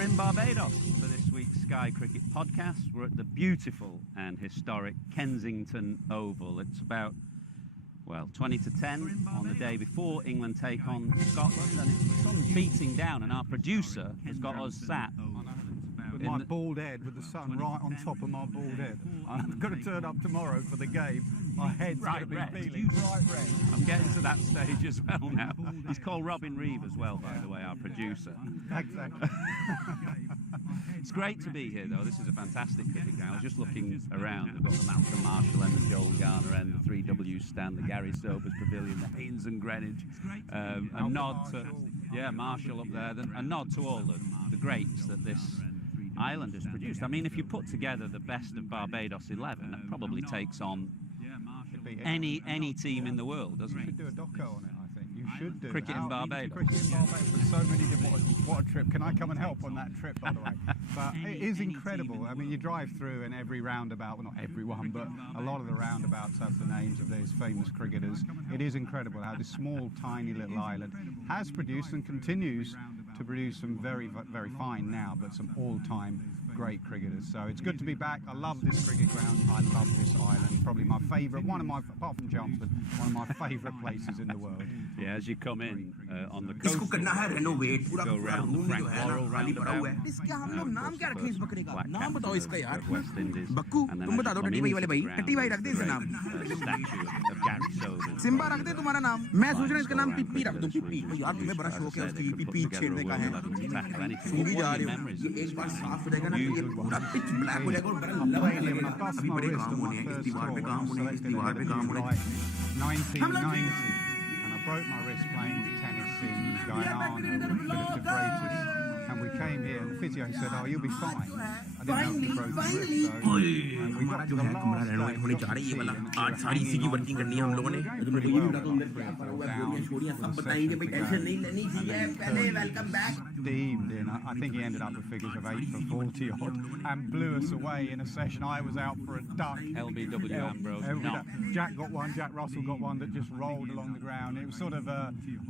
We're in Barbados for this week's Sky Cricket podcast. We're at the beautiful and historic Kensington Oval. It's about, well, 20 to 10 on the day before England take on Scotland, and it's the sun beating down, and our producer has got us sat with my bald head, with the sun right on top of my bald head. I'm going to turn up tomorrow for the game. My head's going to be feeling bright red. I'm getting to that stage as well now. He's called Robin Reeve as well, by the way, our producer. Exactly. It's great to be here, though. This is a fantastic cricket ground. I was just looking around. We've got the Malcolm Marshall end, the Joel Garner end, the 3W stand, the Gary Sobers Pavilion, the Haynes and Greenwich. A nod to, Marshall up there. A nod to all the greats that this island has produced. I mean, if you put together the best of Barbados 11, that probably takes on any team in the world, doesn't it? You should do a doco on it, I think. You should do. Cricket in Barbados. Cricket in Barbados. There's so many different. What a trip. Can I come and help on that trip, by the way? But it is incredible. I mean, you drive through and every roundabout, well, not everyone, but a lot of the roundabouts have the names of these famous cricketers. It is incredible how this small, tiny little island has produced and continues to produce some very, very fine now, but some all-time great cricketers. So it's good to be back. I love this cricket ground. I love this island. Probably my favourite, apart from Chelmsford, one of my favourite places in the world. Yeah, as you come in on the coast, go round the Frank Laurel roundabout. West Indies, and then as you come into the ground, there's a statue of Gary Sobers. Simba रख दे तुम्हारा नाम मैं सोच रहा हूँ इसका नाम पिप्पी रख दूँ पिप्पी यार तुम्हें बड़ा शौक है उसकी पिप्पी छेड़ने का है सूंघी जा रही हूँ ये एक बार साफ हो जाएगा ना तो ये पूरा पिच ब्लैक हो जाएगा और बड़ा लवाई लगेगा अभी बड़े काम होने हैं इस दीवार पे काम होने हैं इस दीवार पे काम होने हैं 1990 and I broke my wrist playing tennis in Guyana with Philip de Freitas. And we came here and the physio said, oh, you'll be fine. I didn't know if you broke the wrist, so we got to the last day होने जा रही है वाला आज सारी इसी की working करनी है हम लोगों ने तो मुझे भी बड़ा अंदर क्या पड़ा हुआ है गोलियां छोड़ियां सब बताएंगे भाई टेंशन नहीं लेनी चाहिए पहले welcome back steamed in. I think he ended up with figures of 8 for 40 odd and blew us away in a session. I was out for a duck. LBW Ambrose. Jack got one, Jack Russell got one that just rolled along the ground. It was sort of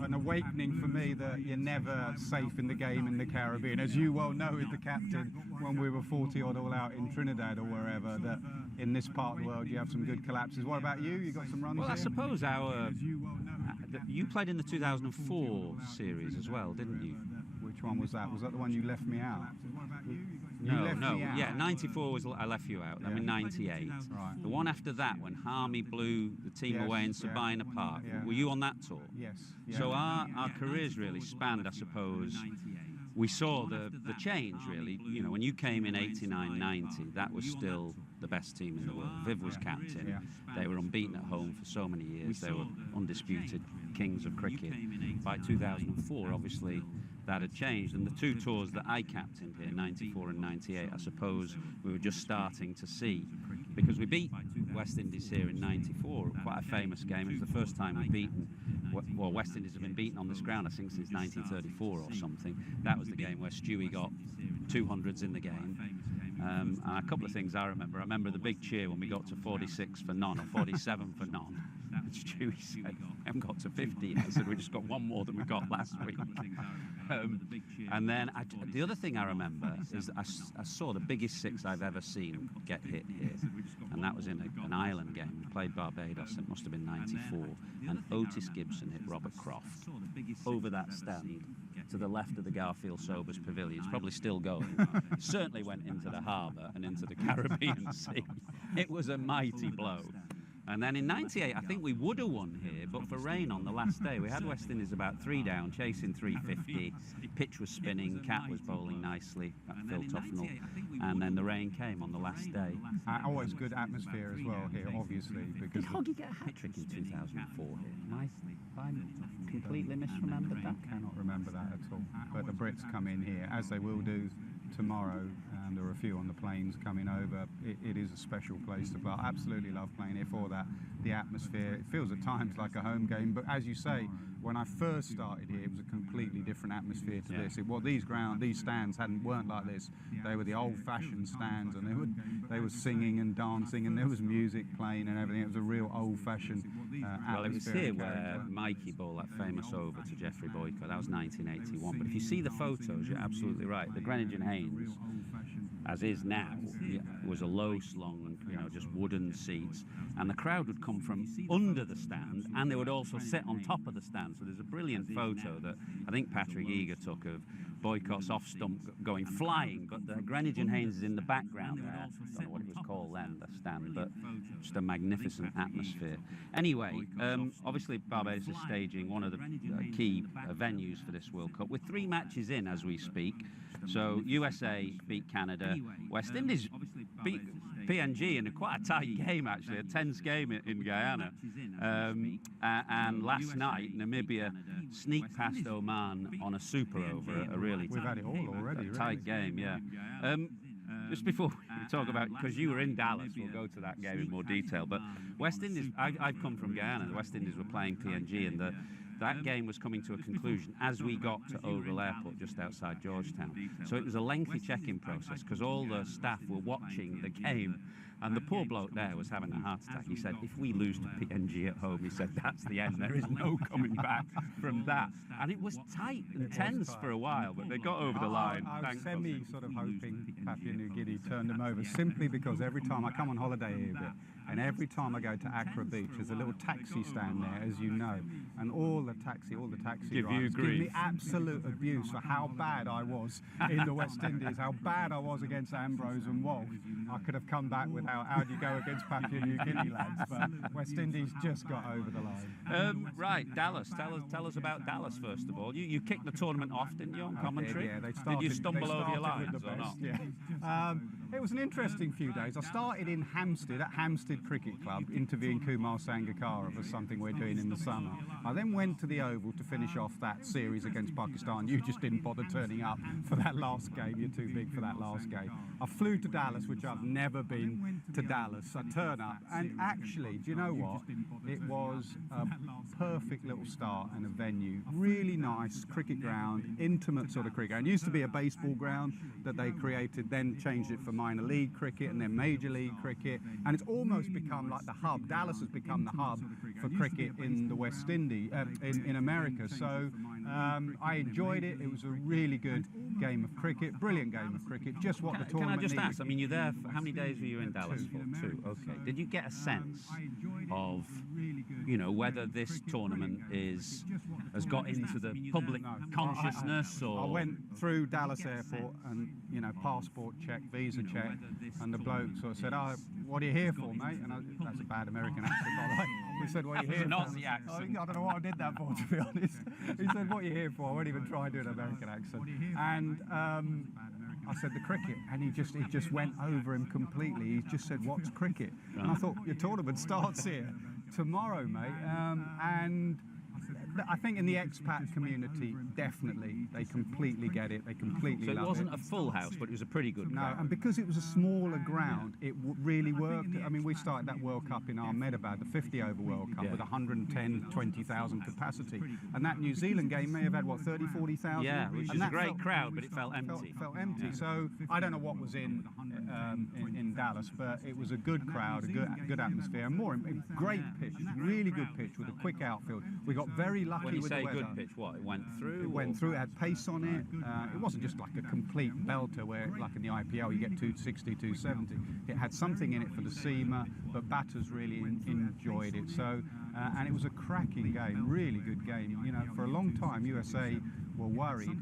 an awakening for me that you're never safe in the game in the Caribbean. As you well know as the captain, when we were 40 odd all out in Trinidad or wherever, that in this part of the world you have some good collapses. What about you? You got some runs? Well, here? I suppose you played in the 2004 series as well, didn't you? Which one was that? Was that the one you left me out? No. Yeah, 94 was I left you out. I mean 98. Right. The one after that, when Harmy blew the team away in Sabina Park. Yeah. Were you on that tour? Yes. So our careers really spanned, I suppose. We saw the change, really. You know, when you came in 89, 90, that was still the best team in the world. Viv was captain. They were unbeaten at home for so many years. They were undisputed kings of cricket. By 2004, obviously, that had changed. And the two tours that I captained here, 94 and 98, I suppose we were just starting to see. Because we beat West Indies here in 94, quite a famous game. It was the first time we'd beaten, well, West Indies have been beaten on this ground, I think, since 1934 or something. That was the game where Stewie got 200s in the game. And a couple of things I remember. I remember the big cheer when we got to 46 for none or 47 for none. And Stewie said, we haven't got to 50. I said, we just got one more than we got last week. And then the other thing I remember is I saw the biggest six I've ever seen get hit here. And that was in an island game. We played Barbados, it must have been 94. And Otis Gibson hit Robert Croft over that stand to the left of the Garfield Sobers Pavilion. It's probably still going. Certainly went into the harbour and into the Caribbean Sea. It was a mighty blow. And then in 98, I think we would have won here, but for rain on the last day. We had West Indies about 3 down, chasing 350. Pitch was spinning, Cat was bowling nicely, Phil Tufnell. And then the rain came on the last day. Always good atmosphere as well here, obviously. Because did Hoggy get a hat-trick in 2004 here? I completely misremembered that. I cannot remember that at all. But the Brits come in here, as they will do tomorrow. ground. There were a few on the planes coming over. It is a special place to play. I absolutely love playing here for that. The atmosphere, it feels at times like a home game, but as you say, when I first started here, it was a completely different atmosphere to this. These stands weren't like this. They were the old-fashioned stands, and they were singing and dancing, and there was music playing and everything. It was a real old-fashioned atmosphere. Well, it was here where Mikey bowled that famous over to Geoffrey Boycott. That was 1981. But if you see the photos, you're absolutely right. The Greenwich and Haynes, as is now, was a low slung, just wooden seats, and the crowd would come from under the stand, and they would also sit on top of the stand. So there's a brilliant photo that I think Patrick Eager took of Boycott's off stump going flying, but the Greenwich and Haynes is in the background there. I don't know what it was called then, the stand, but just a magnificent atmosphere. Anyway, obviously Barbados is staging one of the key venues for this World Cup, with 3 matches in as we speak. So USA beat Canada, West Indies beat PNG in quite a tight game, actually, a tense game in Guyana. And last night, Namibia sneaked past Oman on a super over, a really We've had it all already, tight game, yeah. Just before we talk about, because you were in Dallas, we'll go to that game in more detail, but West Indies, I've come from Guyana, the West Indies were playing PNG, and that game was coming to a conclusion as we got to Oval Airport just outside Georgetown. So it was a lengthy check-in process because all the staff were watching the game, and the poor bloke there was having a heart attack. He said, if we lose to PNG at home, he said, that's the end. There is no coming back from that. And it was tight and tense for a while, but they got over the line. I was sort of hoping Papua New Guinea turned them over, simply because every time I come on holiday here a bit, and every time I go to Accra Beach, there's a little taxi stand there, as you know, and all the taxi drivers give me absolute abuse for how bad I was in the West Indies, how bad I was against Ambrose and Walsh. I could have come back with how do you go against Papua New Guinea lads, but West Indies just got over the line. Right, Dallas. Tell us about Dallas first of all. You kicked the tournament off, didn't you, on commentary? Yeah, did you stumble over your lines or not? Yeah. It was an interesting few days. I started in Hampstead, at Hampstead Cricket Club, interviewing Kumar Sangakkara for something we're doing in the summer. I then went to the Oval to finish off that series against Pakistan. You just didn't bother turning up for that last game. You're too big for that last game. I flew to Dallas, which I've never been to Dallas. I turn up, and actually, do you know what? It was a perfect little start and a venue. Really nice cricket ground, intimate sort of cricket ground. It used to be a baseball ground that they created, then changed it for minor league cricket and then major league cricket, and it's almost become like the hub. Dallas has become the hub for cricket in the West Indies, in America. So I enjoyed it. It was a really good game of cricket, brilliant game of cricket, just what the tournament needed. Can I just ask, I mean, you're there, how many days were you in Dallas for? 2. Okay. Did you get a sense of, whether this tournament has got into the public consciousness? Or I went through Dallas Airport and, passport check, visa check, and the bloke sort of said, what are you here for, mate? And that's a bad American accent, by the way. He said, what are you here for? Nazi accent. I don't know what I did that for, to be honest. He said, what are you here for? I won't even try and do an American accent. And I said, the cricket, and he just went over him completely. He just said, what's cricket? And I thought, your tournament starts here tomorrow, mate. And I think in the expat community, definitely, they completely get it. They completely love it. So it wasn't a full house, but it was a pretty good crowd. No, and because it was a smaller ground, it really worked. I mean, we started that World Cup in Ahmedabad, the 50-over World Cup, with 110, 20,000 capacity. And that New Zealand game may have had, 30, 40,000? Yeah, which is a great crowd, but it felt empty. Felt empty. Yeah. So I don't know what was in Dallas, but it was a good crowd, a good atmosphere, and great pitch, really good pitch with a quick outfield. We got very lucky with the weather. When you say good pitch, what? It went through? It went through, it had pace on it. It wasn't just like a complete belter where, like in the IPL, you get 260, 270. It had something in it for the seamer, but batters really enjoyed it. So, and it was a cracking game, really good game. For a long time, USA were worried.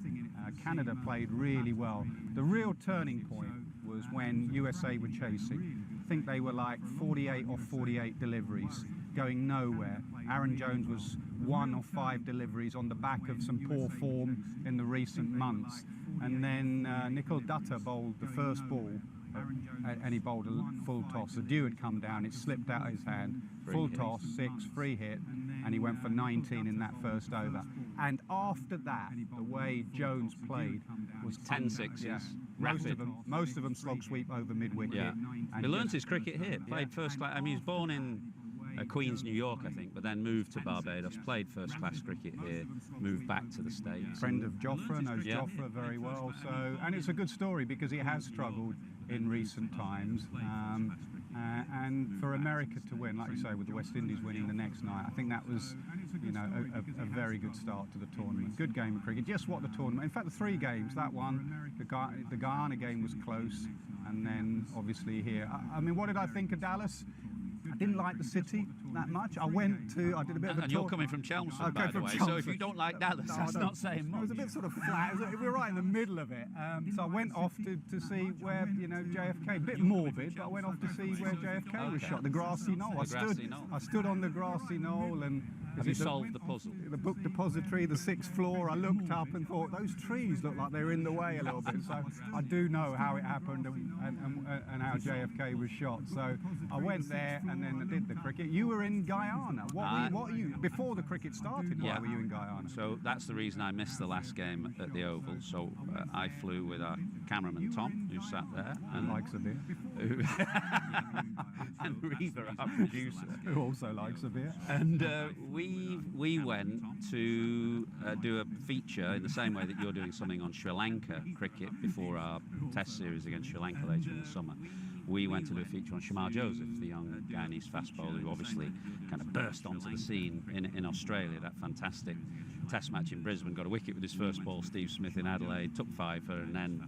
Canada played really well. The real turning point was when USA were chasing. I think they were like 48 or 48 deliveries, going nowhere. Aaron Jones was 1 or 5 deliveries on the back of some poor form in the recent months. And then Nikhil Dutta bowled the first ball, and he bowled a full toss. The dew had come down, it slipped out of his hand. Full toss, 6, free hit, and he went for 19 in that first over. And after that, the way Jones played was 10 sixes. Yeah, Most of them slog sweep over mid-wicket. Yeah. And He learnt his cricket here, played first class. I mean, he was born in Queens, New York, I think, but then moved to Barbados, played first-class cricket here, moved back to the States. Friend of Jofra, knows Jofra very well. So, and it's a good story because he has struggled in recent times. And for America to win, like you say, with the West Indies winning the next night, I think that was, you know, a very good start to the tournament. Good game of cricket. Just what the tournament. In fact, the 3 games, that one, the Guyana game was close, and then obviously here. I mean, what did I think of Dallas? I didn't like the city that much. I did a bit of a tour. And you're coming from Chelmsford, by the way, so if you don't like Dallas, that's not saying much. It was a bit sort of flat. We were right in the middle of it. So I went off to see where, you know, JFK, a bit morbid, but I went off to see where JFK was shot, the grassy knoll. I stood on the grassy knoll and... Have you solved the puzzle? The book depository, the 6th floor, I looked up and thought, those trees look like they're in the way a little bit. So I do know how it happened and how JFK was shot. So I went there and then I did the cricket. You were in Guyana. What were you, before the cricket started, why were you in Guyana? So that's the reason I missed the last game at the Oval. So I flew with our cameraman, Tom, who sat there. And likes a beer. And Reva, our producer. Who also likes a beer. And we went to do a feature in the same way that you're doing something on Sri Lanka cricket before our test series against Sri Lanka later in the summer. We went to do a feature on Shamar Joseph, the young Guyanese fast bowler who obviously kind of burst onto the scene in Australia, that fantastic test match in Brisbane, got a wicket with his first ball, Steve Smith in Adelaide, took 5 for, and then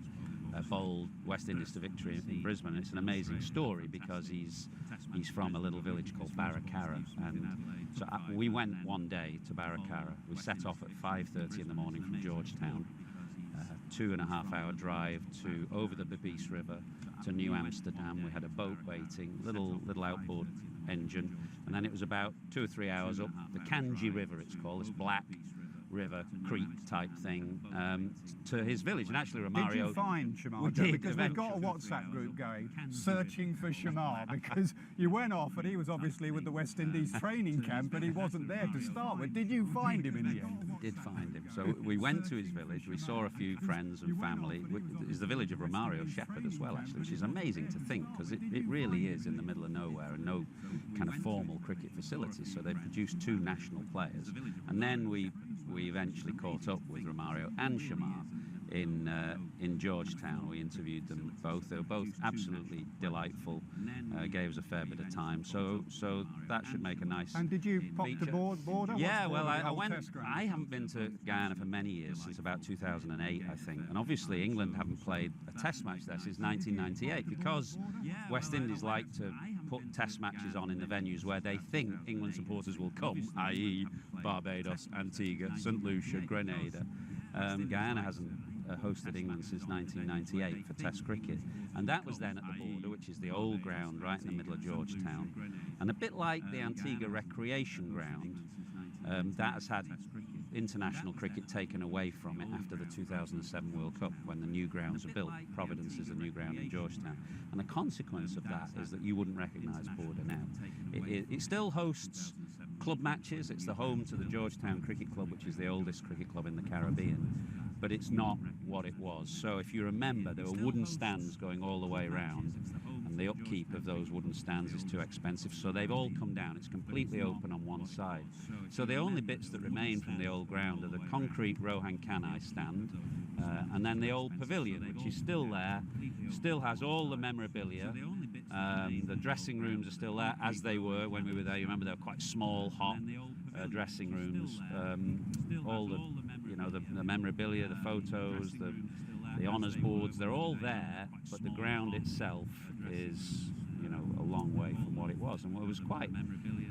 bowled West Indies to victory in Brisbane. It's an amazing story because he's from a little village called Baracara, and so we went one day to Baracara. We set off at 5:30 in the morning from Georgetown, 2.5-hour drive to over the Babis River to New Amsterdam. We had a boat waiting, little outboard engine, and then it was about 2 or 3 hours up the Kanji River, it's called, this black river creek type thing, to his village. And actually Romario... Did you find Shamar? Because we've got a WhatsApp group going, searching for Shamar, because you went off and he was obviously with the West Indies training camp, but he wasn't there to start with. Did you find him in the end? We did find him. So we went to his village, we saw a few friends and family. It's the village of Romario Shepherd as well, actually, which is amazing to think, because it really is in the middle of nowhere and no kind of formal cricket facilities. So they produced 2 national players. And then we eventually caught up with Romario and Shamar in Georgetown. We interviewed them both. They were both absolutely delightful. Gave us a fair bit of time. So that should make a nice. And did you pop feature. to border? Yeah, well, I went. I haven't been to Guyana for many years, since about 2008, I think. And obviously England haven't played a Test match there since 1998 because West Indies like to put Test matches on in the venues where they think England supporters will come, i.e. Barbados, Antigua, St. Lucia, Grenada. Guyana hasn't hosted England since 1998 for Test cricket, and that was then at the border, which is the old ground right in the middle of Georgetown, and a bit like the Antigua recreation ground, that has had international cricket taken away from it after the 2007 World Cup when the new grounds are built. Providence is the new ground in Georgetown, and the consequence of that is that you wouldn't recognise border now. It still hosts club matches. It's the home to the Georgetown Cricket Club, which is the oldest cricket club in the Caribbean, but it's not what it was. So if you remember, there were wooden stands going all the way around, and the upkeep of those wooden stands is too expensive, so they've all come down. It's completely open on one side. So the only bits that remain from the old ground are the concrete Rohan Kanai stand, and then the old pavilion, which is still there, still has all the memorabilia. The dressing rooms are still there, as they were when we were there. You remember they were quite small, hot dressing rooms. All the, you know, the memorabilia, the photos, the honours boards, they're all there, but the ground itself is, you know, a long way from what it was, and it was quite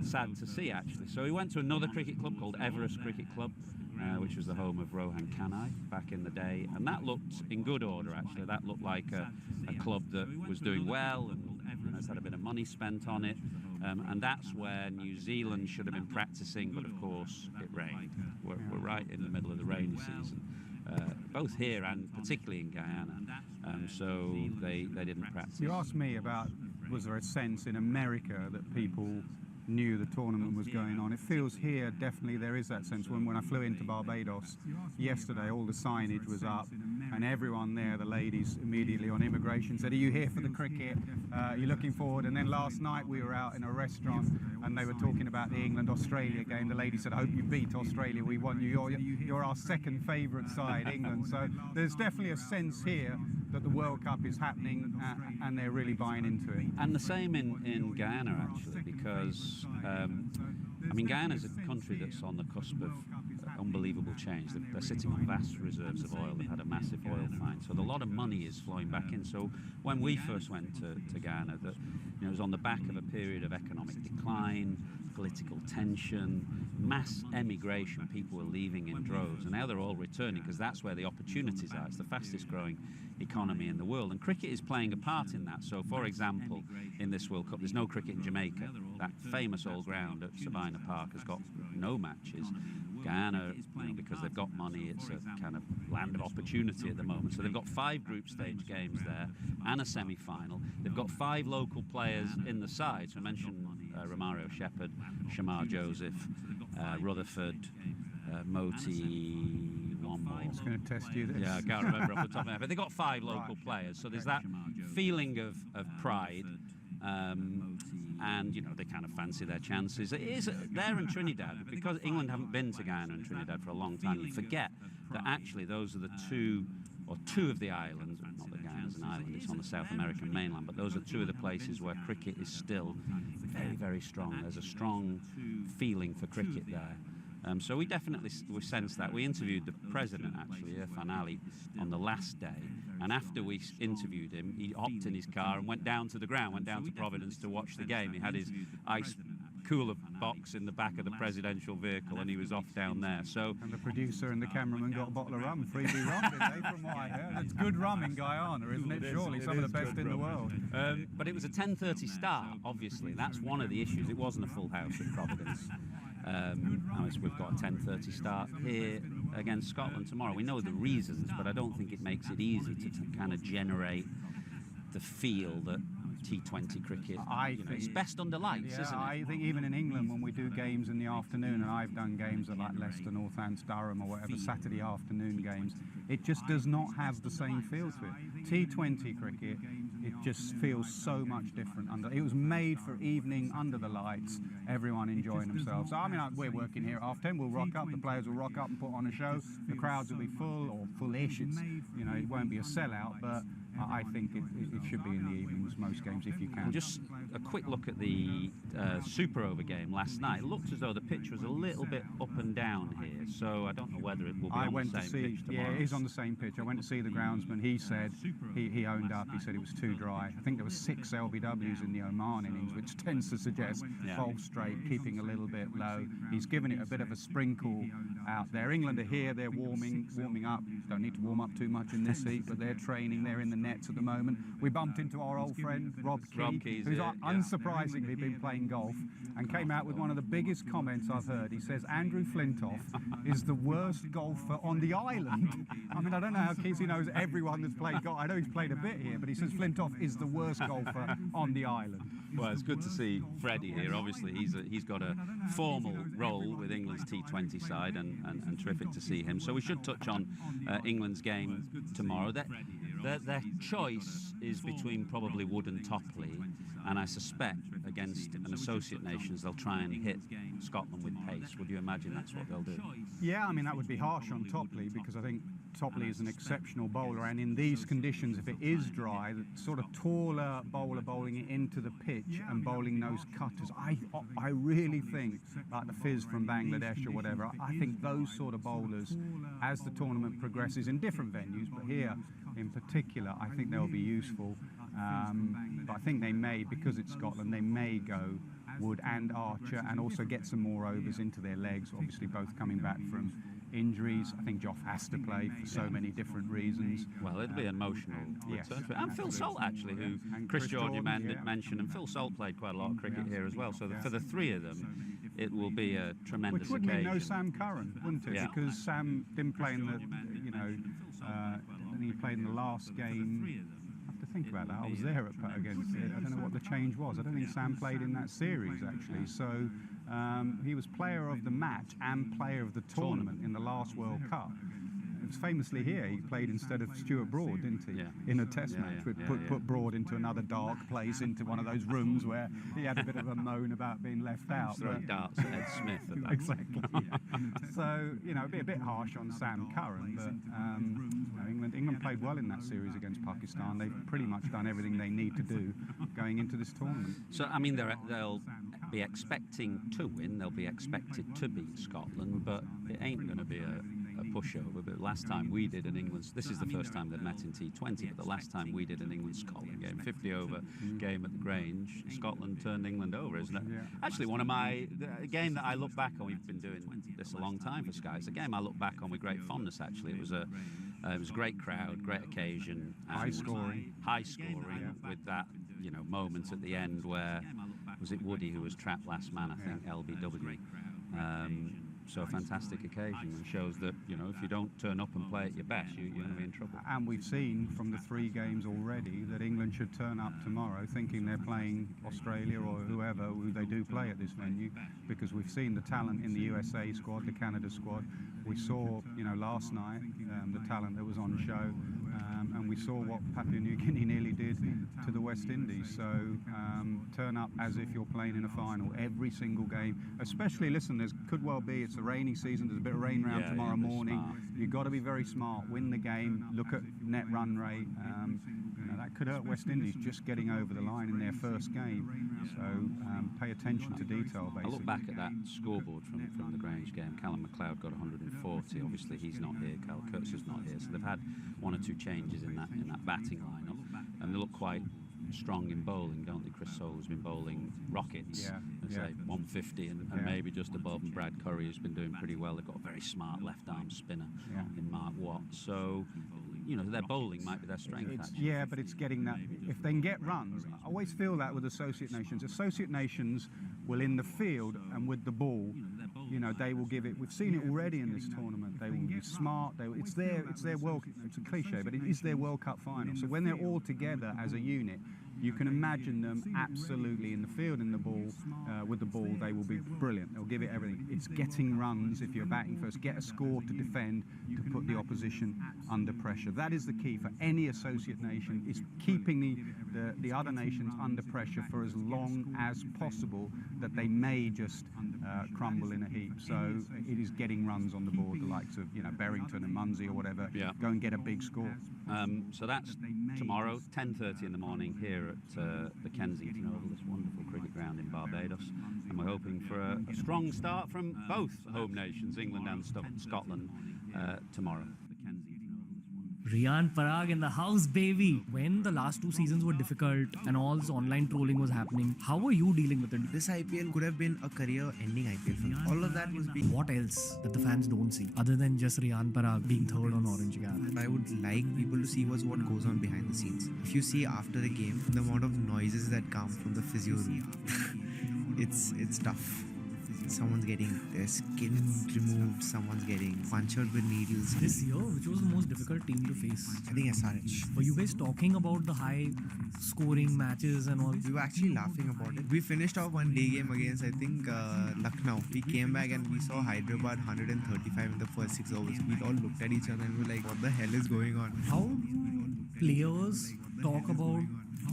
sad to see, actually. So we went to another cricket club called Everest Cricket Club, which was the home of Rohan Kanai back in the day, and that looked in good order, actually. That looked like a club that was doing well, and you know, it's had a bit of money spent on it, and that's where New Zealand should have been practicing, but of course it rained. We're right in the middle of the rainy season, both here and particularly in Guyana, so they didn't practice. You asked me about, was there a sense in America that people knew the tournament was going on? It feels here definitely there is that sense. When I flew into Barbados yesterday, all the signage was up. and everyone there, the ladies immediately on immigration said, are you here for the cricket? Are you looking forward? And then last night we were out in a restaurant and they were talking about the England-Australia game. The lady said, I hope you beat Australia, we want you, you're our second favourite side, England. So there's definitely a sense here that the World Cup is happening and they're really buying into it. And the same in Guyana, actually, because I mean, Guyana is a country that's on the cusp of unbelievable change. They're sitting on vast reserves of oil. They've had a massive oil find, so a lot of money is flowing back in. So when we first went to Guyana, it was on the back of a period of economic decline, political tension, mass emigration. People were leaving in droves, and now they're all returning because that's where the opportunities are. It's the fastest growing economy in the world, and cricket is playing a part in that. So, for example, in this World Cup, there's no cricket in Jamaica. That famous old ground at Sabina Park has got no matches. Guyana, because they've got money, it's a kind of land of opportunity at the moment. So they've got 5 group stage games there and a semi-final. They've got 5 local players in the side. So I mentioned Romario Shepherd, Shamar Joseph, Rutherford, Moti, one more. It's going to test you this. Yeah, I can't remember off the top of my head. But they've got 5 local players. So there's that feeling of pride. And they kind of fancy their chances. It is there in Trinidad, because England haven't been to Guyana and Trinidad for a long time. You forget that actually those are the two of the islands. Not that Guyana's an island; it's on the South American mainland. But those are 2 of the places where cricket is still very, very strong. There's a strong feeling for cricket there. So we definitely sense that. We interviewed the president, actually, Irfan Ali, on the last day. And after we interviewed him, he hopped in his car and went down to the ground, went down to Providence to watch the game. He had his ice cooler box in the back of the presidential vehicle, and he was off down there. So, and the producer and the cameraman got a bottle of rum, freebie rum, did they, from what I heard? It's good rum in Guyana, isn't it? Surely some of the best in the world. But it was a 10:30 start, obviously. That's one of the issues. It wasn't a full house at Providence. We've got a 10:30 start here against Scotland tomorrow. We know the reasons, but I don't think it makes it easy to kind of generate the feel that T20 cricket, it's best under lights, isn't it? I think even in England, when we do games in the afternoon, and I've done games at like Leicester, Northants, Durham, or whatever, Saturday afternoon games, it just does not have the same feel to it. T20 cricket, it just feels so much different. It was made for evening, under the lights, everyone enjoying themselves. So, I mean, we're working here at half 10, we'll rock up, the players will rock up and put on a show, the crowds will be full or fullish. It won't be a sellout, but I think it should be in the evenings, most games, if you can. And just a quick look at the Super Over game last night. It looked as though the pitch was a little bit up and down here, so I don't know whether it will be on the same pitch tomorrow. Yeah, it is on the same pitch. I went to see the groundsman. He said, he owned up, he said it was too dry. I think there were 6 LBWs in the Oman innings, which tends to suggest false straight, keeping a little bit low. He's given it a bit of a sprinkle out there. England are here, they're warming up. Don't need to warm up too much in this heat, but they're training, they're in the nets at the moment. We bumped into our old friend, Rob Key, who's unsurprisingly been playing golf, and came out with one of the biggest comments I've heard. He says, Andrew Flintoff is the worst golfer on the island. I mean, I don't know how Kesey knows everyone that's played golf. I know he's played a bit here, but he says Flintoff is the worst golfer on the island. Well, it's good to see Freddie here. Obviously, he's got a formal role with England's T20 side, and terrific to see him. So we should touch on England's game tomorrow. Their choice is between probably Wood and Topley, and I suspect against an associate nations they'll try and hit Scotland with pace. Would you imagine that's what they'll do? Yeah, I mean, that would be harsh on Topley, because I think Topley is an exceptional bowler, and in these conditions, if it is dry, the sort of taller bowler bowling it into the pitch and bowling those cutters, I really think, like the Fizz from Bangladesh or whatever, I think those sort of bowlers, as the tournament progresses in different venues, but here in particular, I think they'll be useful. But I think they may, because it's Scotland, they may go Wood and Archer and also get some more overs into their legs, obviously both coming back from injuries. I think Joff has to play for so many different reasons. Well, it'll be an emotional return. And Phil Salt, actually, who Chris George mentioned, and Phil Salt played quite a lot of cricket here as well. So for the 3 of them, it will be a tremendous occasion. Which would mean no Sam Curran, wouldn't it? Yeah. Because Sam didn't play in the, he played in the last game. I have to think about that. I was there against it. I don't know what the change was. I don't think Sam played in that series, actually. So he was player of the match and player of the tournament in the last World Cup. famously here, he played instead of Stuart Broad, didn't he? In a test match. Put Broad into another dark place, into one of those rooms where he had a bit of a moan about being left out. Throwing darts at Ed Smith. At that. Exactly. So, it'd be a bit harsh on Sam Curran, but England played well in that series against Pakistan. They've pretty much done everything they need to do going into this tournament. So, they'll be expecting to win. They'll be expected to beat Scotland, but it ain't going to be a pushover. But last time we did an England, this is the first time they've met in T20, but the last time we did an England-Scotland game, 50 over game at the Grange, Scotland turned England over, isn't it? Actually, a game that I look back on, we've been doing this a long time for Sky, it's a game I look back on with great fondness, actually. It was a great crowd, great occasion. High scoring with that, moment at the end where, was it Woody who was trapped last man, I think, LBW. So a fantastic occasion, and shows that, if you don't turn up and play at your best, you're going to be in trouble. And we've seen from the 3 games already that England should turn up tomorrow thinking they're playing Australia or who they do play at this venue, because we've seen the talent in the USA squad, the Canada squad. We saw, last night, the talent that was on show, and we saw what Papua New Guinea nearly did to the West Indies. So turn up as if you're playing in a final every single game. Especially, listen, could well be, it's a rainy season, there's a bit of rain around tomorrow morning. You've got to be very smart, win the game, look at net run rate. That could hurt West Indies just getting over the line in their first game. So pay attention to detail, basically. I look back at that scoreboard from the Grange game. Callum McLeod got 140. Obviously, he's not here. Carl Kurtz is not here. So they've had 1 or 2 changes in that batting lineup, and they look quite strong in bowling, don't they? Chris Soule has been bowling rockets, say 150 and maybe just above, and Brad Curry has been doing pretty well. They've got a very smart left-arm spinner in Mark Watt. So, their bowling might be their strength, actually. Yeah, but it's getting that. If they can get runs, I always feel that with Associate Nations. Associate Nations will, in the field and with the ball, they will give it. We've seen it already in this tournament. They will be smart. It's their World. It's a cliche, but it is their World Cup final. So when they're all together as a unit, you can imagine them absolutely in the field, in the ball, with the ball. They will be brilliant. They'll give it everything. It's getting runs if you're batting first. Get a score to defend, to put the opposition under pressure. That is the key for any associate nation. Is keeping the other nations under pressure for as long as possible, that they may just crumble in a heap. So it is getting runs on the board, the likes of Berrington and Munsey or whatever. Go and get a big score. So that's tomorrow, 10:30 in the morning here at the Kensington Oval, this wonderful cricket ground in Barbados, and we're hoping for a strong start from both home nations, England and Scotland, tomorrow. Riyan Parag in the house, baby. When the last 2 seasons were difficult and all this online trolling was happening, how were you dealing with it? This IPL could have been a career-ending IPL for me. All of that was being... What else that the fans don't see, other than just Riyan Parag being third on Orange Gap? I would like people to see what goes on behind the scenes. If you see after the game, the amount of noises that come from the physio room, it's tough. Someone's getting their skin removed, someone's getting punctured with needles. This year, which was the most difficult team to face? I think SRH. Were you guys talking about the high scoring matches and all? We were actually laughing about it. We finished off one day game against, I think, Lucknow. We came back and we saw Hyderabad 135 in the first 6 overs. We all looked at each other and were like, what the hell is going on? How players talk about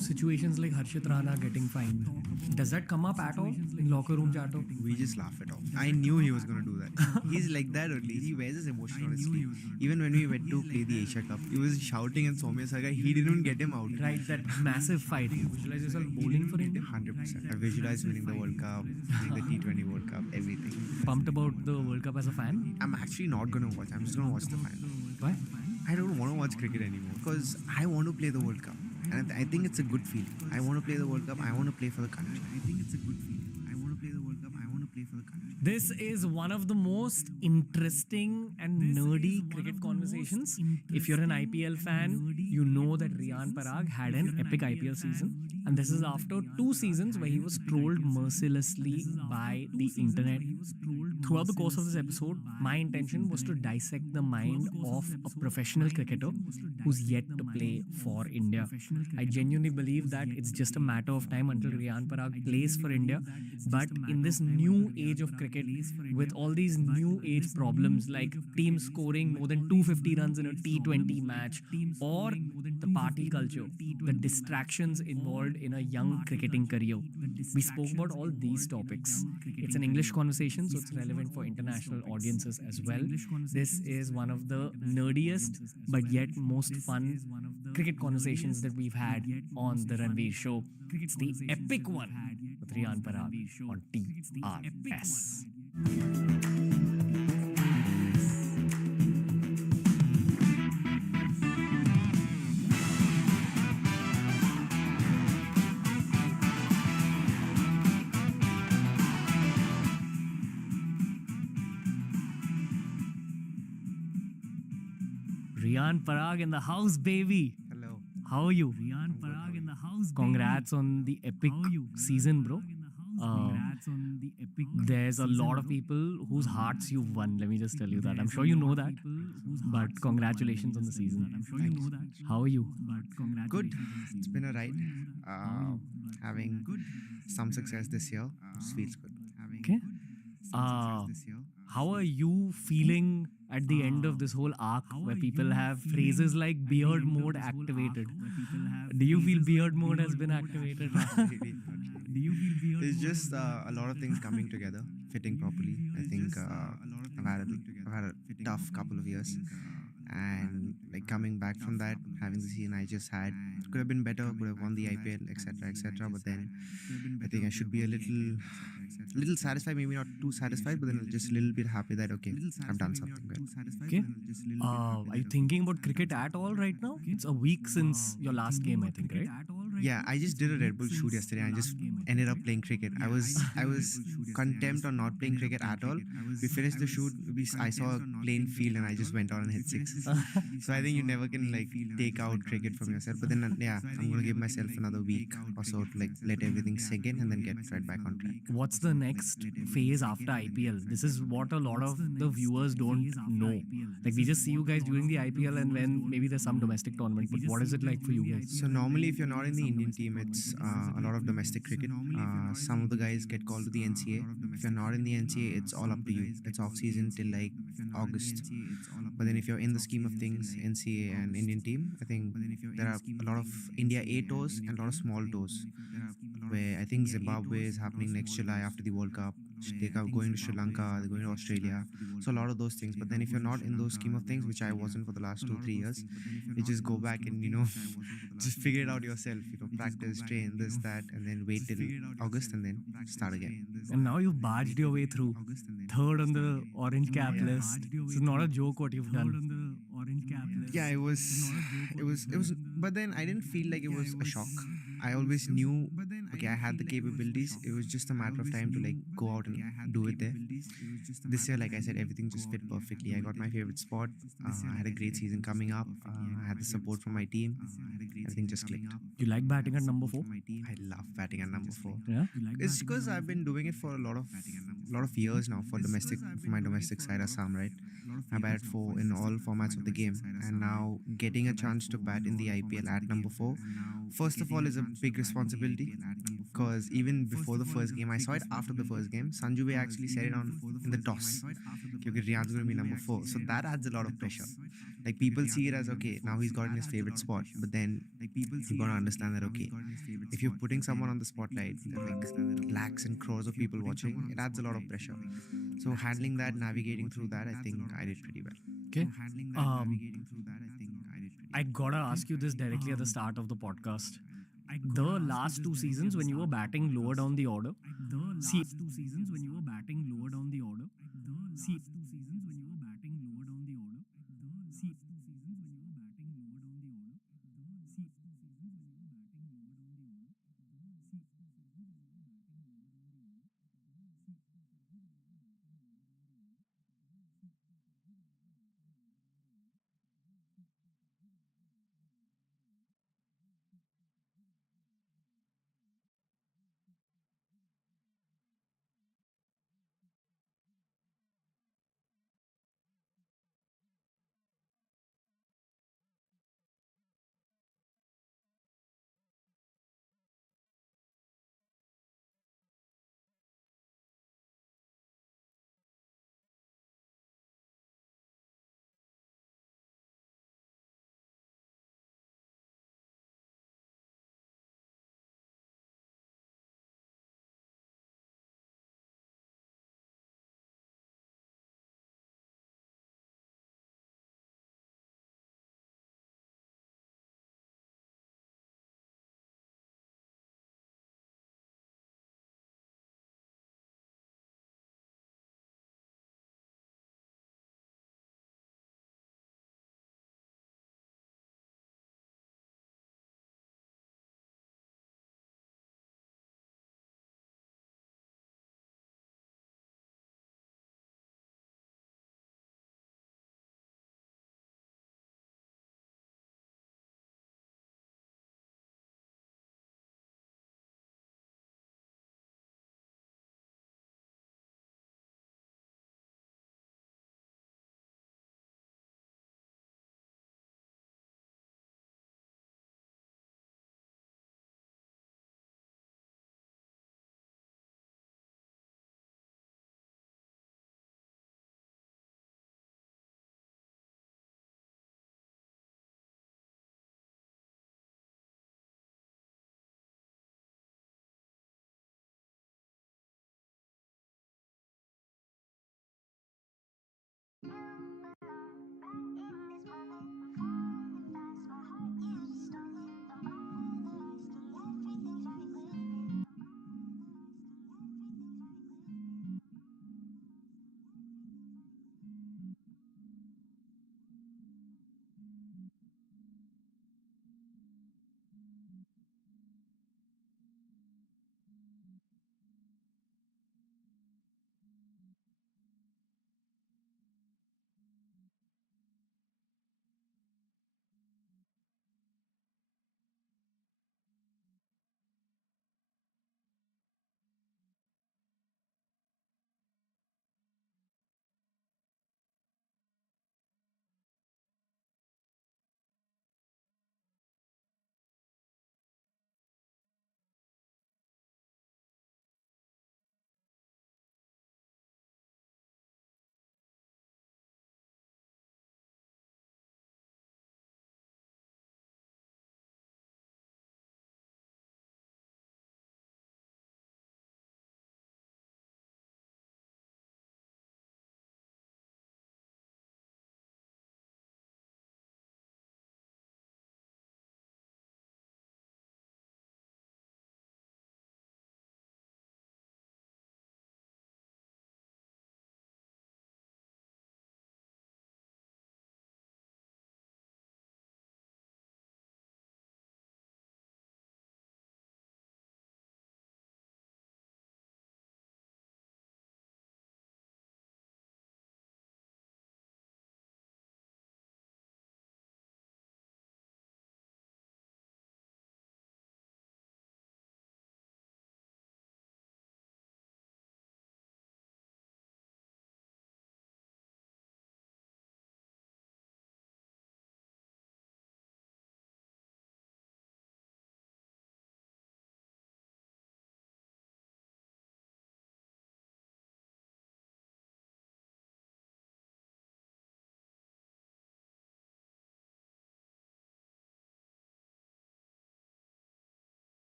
situations like Harshit Rana getting fined? Does that come up at all in locker room chat? We just laugh it off. I knew he was going to do that. He's like that only. He wears his emotion on his sleeve. Even when we went to play the Asia Cup, he was shouting and Soumya Sarkar, he didn't even get him out. Right, that massive fight. You visualize yourself bowling for India? 100%. I visualize winning the World Cup, winning the T20 World Cup, everything. Pumped about the World Cup as a fan? I'm actually not going to watch. I'm just going to watch the final. Why? I don't want to watch cricket anymore because I want to play the World Cup. And I think it's a good feeling. I want to play the World Cup. I want to play for the country. I think it's a good feeling. I want to play the World Cup. I want to play for the country. This is one of the most interesting and nerdy cricket conversations. If you're an IPL fan, you know that Riyan Parag had an epic IPL season. And this is after 2 seasons where he was trolled mercilessly by the internet. throughout the course of this episode, my intention was to dissect the mind of a professional cricketer who's yet to play for India. I genuinely believe that it's just a matter of time until Riyan Parag plays for India. But in this new age of cricket, with all these new age problems like teams scoring more than 250 runs in a T20 match, or the party culture, the distractions involved in a young cricketing career, we spoke about all these topics. It's an English conversation, so it's relevant for international audiences as well. This is one of the nerdiest but yet most fun cricket conversations that we've had on the Ranveer Show. It's the epic one with Riyan Parag on TRS. Riyan Parag in the house, baby. Hello. How are you? Congrats on the epic season, bro. There's a lot of people whose hearts you've won. Let me just tell you that. I'm sure you know that. But congratulations on the season. How are you? Good. It's been a ride. Having some success this year. Feels good. Okay. How are you feeling at the end of this whole arc where people have phrases like beard mode activated? Do you feel beard mode has been activated? It's just a lot of things coming together, fitting properly. I think I've had a tough couple of years, and like coming back from that, having the season I just had, could have been better, could have won the IPL, etc., etc. But then I think I should be a little satisfied, maybe not too satisfied, but then just a little bit happy that okay, I've done something well. Okay. Are you thinking about cricket at all right now? It's a week since your last game, I think, right? Yeah, I just did a Red Bull shoot yesterday and just ended up playing cricket. I was contempt on not playing cricket at all. We finished the shoot, I saw a plain field and I just went out and hit sixes. So I think you never can like take out cricket from yourself. But then yeah, I'm going to give myself another week or so to like let everything sink in and then get right back on track. What's the next phase after IPL? This is what a lot of the viewers don't know. Like we just see you guys during the IPL and when maybe there's some domestic tournament. But what is it like for you guys? So normally if you're not in the Indian team, it's a lot of domestic cricket. Some of the guys get called to the NCA. If you're not in the NCA, it's all up to you. It's off season till like August. But then if you're in the scheme of things, NCA and Indian team, I think there are a lot of India A tours and a lot of small tours. Where I think Zimbabwe is happening next July after the World Cup. They are going to Sri Lanka, they're going to Australia. So a lot of those things. But then if you're not in those scheme of things, which I wasn't for the last 2-3 years, you just go back and, just figure it out yourself. Practice, train, this, that, and then wait till August and then start again. And now you've barged your way through. Third on the orange cap list. This is not a joke what you've done. Yeah, it was, but then I didn't feel like it was a shock. I always knew, okay, I had the capabilities. It was just a matter of time to like go out and do it there. This year, like I said, everything just fit perfectly. I got my favorite spot. I had a great season coming up. I had the support from my team. Everything just clicked. You like batting at number 4? I love batting at number 4. Yeah? It's because I've been doing it for a lot of years now for my domestic side, Assam, right? I batted 4 in all formats of the game, and now getting a chance to bat in the IPL at number 4, first of all, is a big responsibility. Because even before the first game, I saw it after the first game. Sanju Bhai actually said it in the toss. Okay, Riyan's going to be number 4. So that adds a lot of pressure. Like people see it as okay, now he's got in his favorite spot. But then you got to understand that okay, if you're putting someone on the spotlight, there are like lakhs and crores of people watching, it adds a lot of pressure. So handling that, navigating through that, I think I did pretty well. Okay. I gotta ask you this directly at the start of the podcast. The last 2 seasons when you were batting lower down the order,